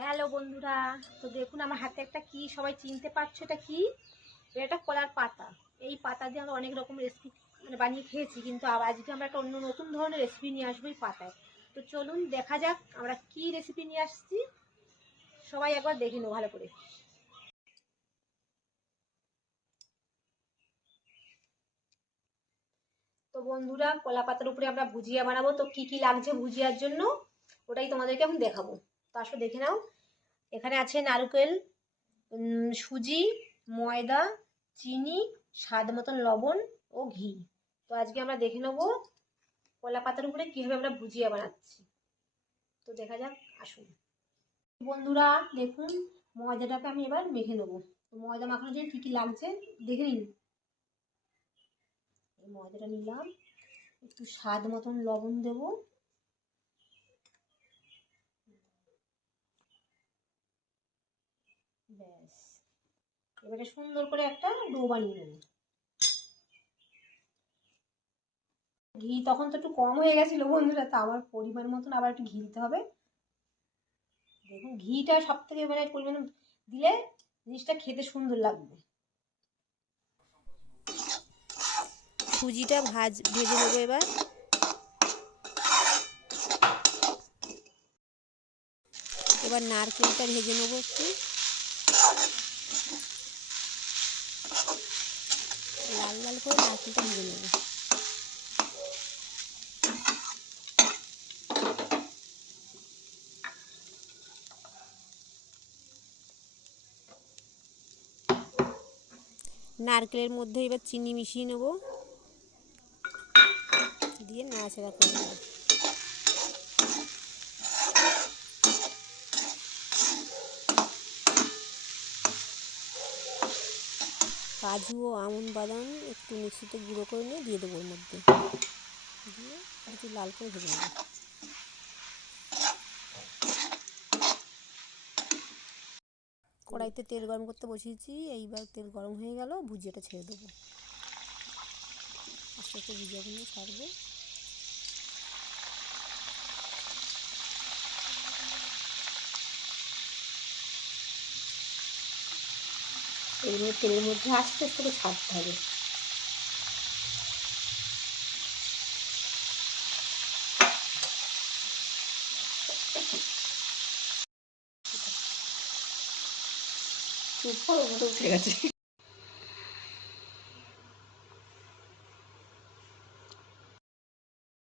Hello বন্ধুরা, তো দেখুন আমার হাতে একটা কি, সবাই চিনতে পারছ এটা কি? এটা কলার পাতা। এই পাতা দিয়ে আমরা অনেক রকম রেসিপি মানে বানিয়ে খেয়েছি, কিন্তু আজকে আমরা একটা অন্য নতুন ধরনের রেসিপি নিয়ে আসব এই পাতায়। তো চলুন দেখা যাক আমরা কি রেসিপি নিয়ে আসছি। সবাই একবার দেখে নেব ভালো করে। তো বন্ধুরা, কলা পাতার উপরে আমরা ভুজিয়া বানাবো। তো কি কি লাগছে ভুজিয়ার জন্য? ওটাই তোমাদেরকে এখন দেখাবো। তো দেখে নাও। এখানে আছে নারকেল সুজি, ময়দা, চিনি, স্বাদ মতন লবণ ও ঘি। তো আজকে আমরা দেখে নেব কলা পাতার উপরে কীভাবে আমরা ভুজিয়া বানাচ্ছি। তো দেখা যাক, আসুন। বন্ধুরা, দেখুন, ময়দাটাকে আমি এবার মেখে নেব। ময়দা মাখানোর জন্য কী কী লাগছে, দেখে নিন। ময়দাটা নিলাম, একটু স্বাদ মতন লবণ দেবো। ব্যাস। এবারে সুন্দর করে একটা ডো বানিয়ে নেব। ঘি তখন তো একটু কম হয়ে গেছিল বন্ধুরা তা আমার পরিমাণ মতন আবার একটু ঘি দিতে হবে। দেখুন, ঘিটা সব থেকে মানে পরিমাণ দিলে জিনিসটা খেতে সুন্দর লাগবে। সুজিটা ভাজ, ভেজে নেব এবার। এবার নারকেলটা ভেজে নেব একটু। লাল করে নারকেলটা ভেজে নেব। নারকেলের মধ্যে এবার চিনি মিশিয়ে নেব। দিয়ে নাড়াচাড়া করে নেব। কাজু ও আমন বাদাম একটু মিক্সিতে গুঁড়ো করে নিয়ে দিয়ে দেবো ওর মধ্যে। দিয়ে একটু লাল করে ভেজে নেব। কড়াইতে তেল গরম করতে বসিয়েছি, এইবার তেল গরম হয়ে গেল, ভুজিয়াটা ছেড়ে দেবো। আস্তে আস্তে ভুজিয়াগুলো ছাড়বো। এগুলো তেলের মধ্যে আস্তে আস্তে করে ছাড়তে হবে চুপ করো উঠে গেছে